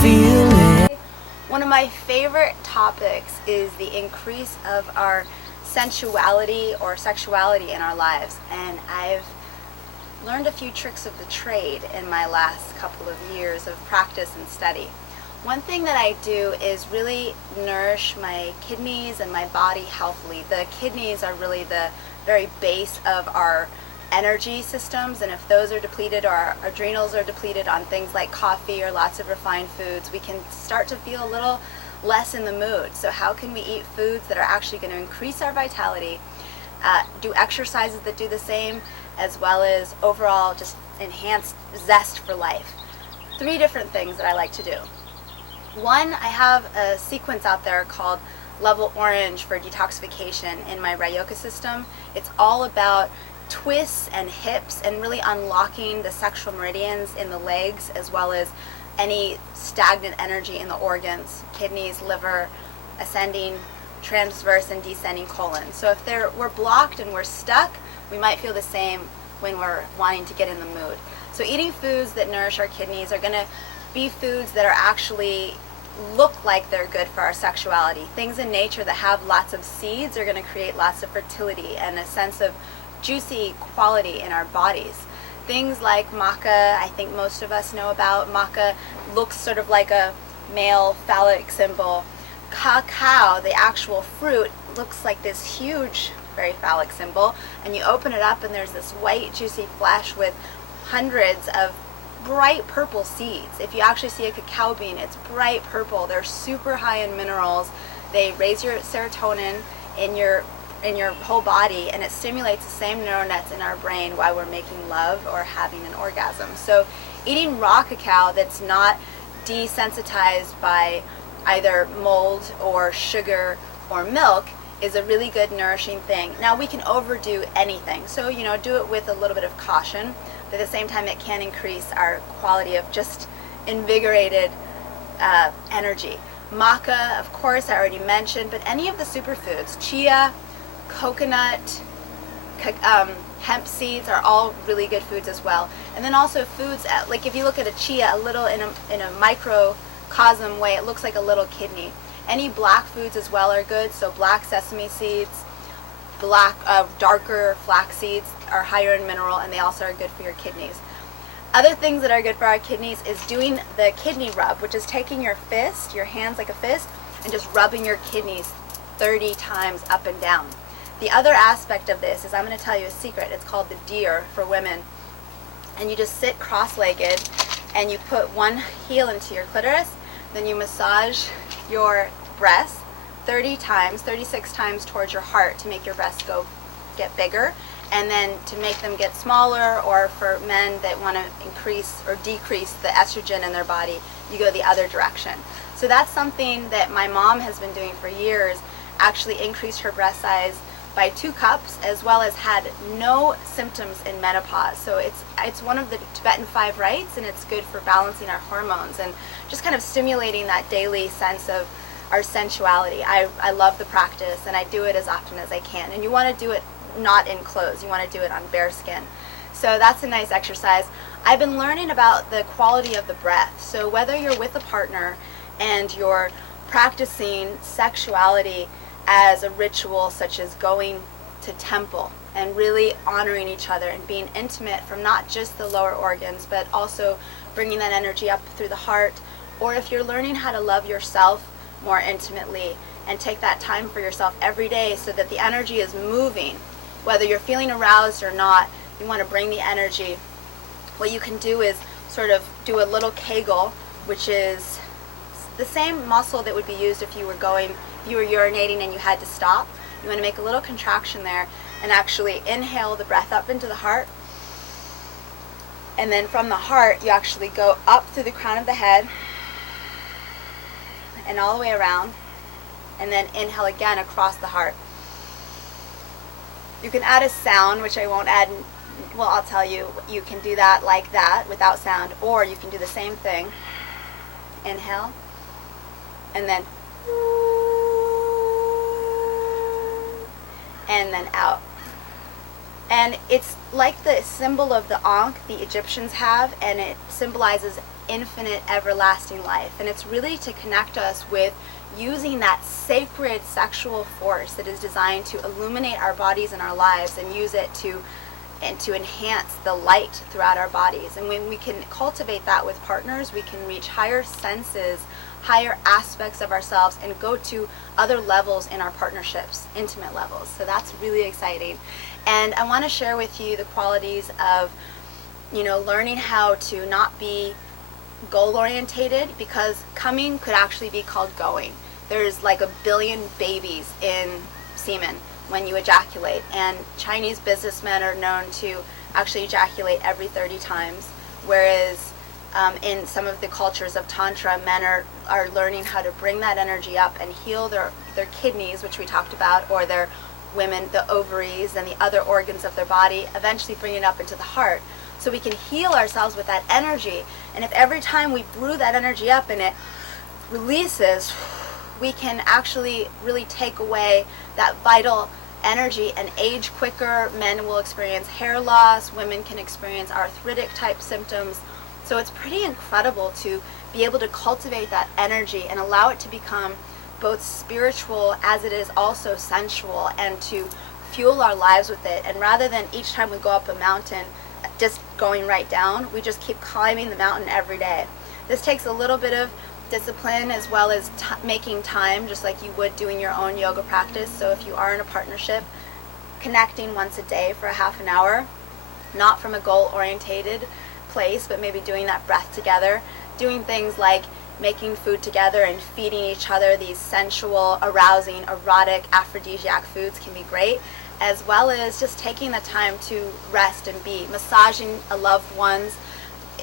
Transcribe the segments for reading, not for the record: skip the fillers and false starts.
feel it. One of my favorite topics is the increase of our sensuality or sexuality in our lives, and I've learned a few tricks of the trade in my last couple of years of practice and study. One thing that I do is really nourish my kidneys and my body healthily. The kidneys are really the very base of our energy systems, and if those are depleted or our adrenals are depleted on things like coffee or lots of refined foods, we can start to feel a little less in the mood. So how can we eat foods that are actually going to increase our vitality, do exercises that do the same, as well as overall just enhance zest for life? 3 different things that I like to do. One, I have a sequence out there called Level Orange for detoxification in my Rayoga system. It's all about twists and hips and really unlocking the sexual meridians in the legs, as well as any stagnant energy in the organs, kidneys, liver, ascending, transverse, and descending colon. So if we're blocked and we're stuck, we might feel the same when we're wanting to get in the mood. So eating foods that nourish our kidneys are going to be foods that are actually look like they're good for our sexuality. Things in nature that have lots of seeds are going to create lots of fertility and a sense of juicy quality in our bodies. Things like maca, I think most of us know about. Maca looks sort of like a male phallic symbol. Cacao, the actual fruit, looks like this huge, very phallic symbol. And you open it up and there's this white, juicy flesh with hundreds of bright purple seeds. If you actually see a cacao bean, it's bright purple. They're super high in minerals. They raise your serotonin in your whole body, and it stimulates the same neural nets in our brain while we're making love or having an orgasm. So eating raw cacao that's not desensitized by either mold or sugar or milk is a really good nourishing thing. Now, we can overdo anything, so do it with a little bit of caution, but at the same time it can increase our quality of just invigorated energy. Maca, of course, I already mentioned, but any of the superfoods, chia, coconut, hemp seeds are all really good foods as well. And then also foods, like if you look at a chia, a little in a microcosm way, it looks like a little kidney. Any black foods as well are good, so black sesame seeds, darker flax seeds are higher in mineral, and they also are good for your kidneys. Other things that are good for our kidneys is doing the kidney rub, which is taking your fist, your hands like a fist, and just rubbing your kidneys 30 times up and down. The other aspect of this is, I'm going to tell you a secret. It's called the deer for women. And you just sit cross-legged and you put one heel into your clitoris, then you massage your breasts 30 times, 36 times towards your heart to make your breasts get bigger, and then to make them get smaller, or for men that want to increase or decrease the estrogen in their body, you go the other direction. So that's something that my mom has been doing for years, actually increased her breast size by 2 cups, as well as had no symptoms in menopause. So it's one of the Tibetan 5 rites, and it's good for balancing our hormones and just kind of stimulating that daily sense of our sensuality. I love the practice, and I do it as often as I can. And you want to do it not in clothes. You want to do it on bare skin. So that's a nice exercise. I've been learning about the quality of the breath. So whether you're with a partner and you're practicing sexuality as a ritual, such as going to temple and really honoring each other and being intimate from not just the lower organs, but also bringing that energy up through the heart, or if you're learning how to love yourself more intimately and take that time for yourself every day so that the energy is moving, whether you're feeling aroused or not, you want to bring the energy. What you can do is sort of do a little Kegel, which is the same muscle that would be used if you were urinating and you had to stop. You want to make a little contraction there and actually inhale the breath up into the heart, and then from the heart you actually go up through the crown of the head and all the way around, and then inhale again across the heart. You can add a sound, which I won't add. Well, I'll tell you, you can do that like that without sound, or you can do the same thing. Inhale, and then and then out. And it's like the symbol of the Ankh the Egyptians have, and it symbolizes infinite, everlasting life. And it's really to connect us with using that sacred sexual force that is designed to illuminate our bodies and our lives, and use it to enhance the light throughout our bodies. And when we can cultivate that with partners, we can reach higher senses, higher aspects of ourselves, and go to other levels in our partnerships, intimate levels. So that's really exciting. And I want to share with you the qualities of, learning how to not be goal orientated, because coming could actually be called going. There's like 1 billion babies in semen when you ejaculate, and Chinese businessmen are known to actually ejaculate every 30 times, whereas in some of the cultures of Tantra, men are learning how to bring that energy up and heal their kidneys, which we talked about, or their women, the ovaries and the other organs of their body, eventually bring it up into the heart. So we can heal ourselves with that energy. And if every time we brew that energy up and it releases, we can actually really take away that vital energy and age quicker. Men will experience hair loss, women can experience arthritic type symptoms. So it's pretty incredible to be able to cultivate that energy and allow it to become both spiritual as it is also sensual, and to fuel our lives with it. And rather than each time we go up a mountain just going right down, we just keep climbing the mountain every day. This takes a little bit of discipline, as well as making time, just like you would doing your own yoga practice. So if you are in a partnership, connecting once a day for a half an hour, not from a goal orientated place, but maybe doing that breath together, doing things like making food together and feeding each other. These sensual, arousing, erotic, aphrodisiac foods can be great, as well as just taking the time to rest and be. Massaging a loved one's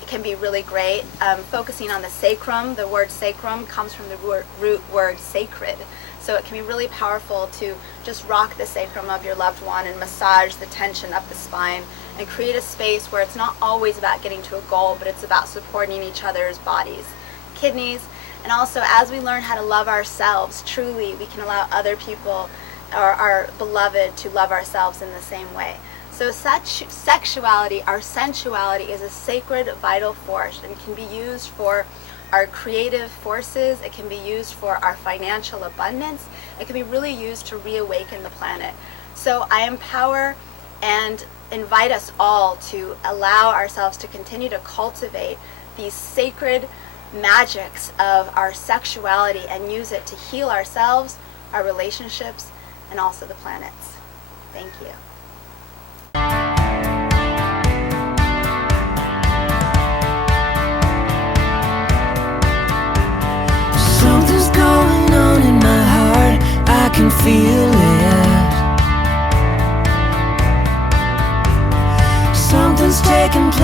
can be really great. Focusing on the sacrum. The word sacrum comes from the root word sacred. So it can be really powerful to just rock the sacrum of your loved one and massage the tension up the spine, and create a space where it's not always about getting to a goal, but it's about supporting each other's bodies, kidneys. And also, as we learn how to love ourselves truly, we can allow other people or our beloved to love ourselves in the same way. So sexuality, our sensuality, is a sacred vital force and can be used for our creative forces. It can be used for our financial abundance. It can be really used to reawaken the planet. So I empower and invite us all to allow ourselves to continue to cultivate these sacred magics of our sexuality and use it to heal ourselves, our relationships, and also the planets. Thank you. Something's going on in my heart, I can feel it. Something's taking place.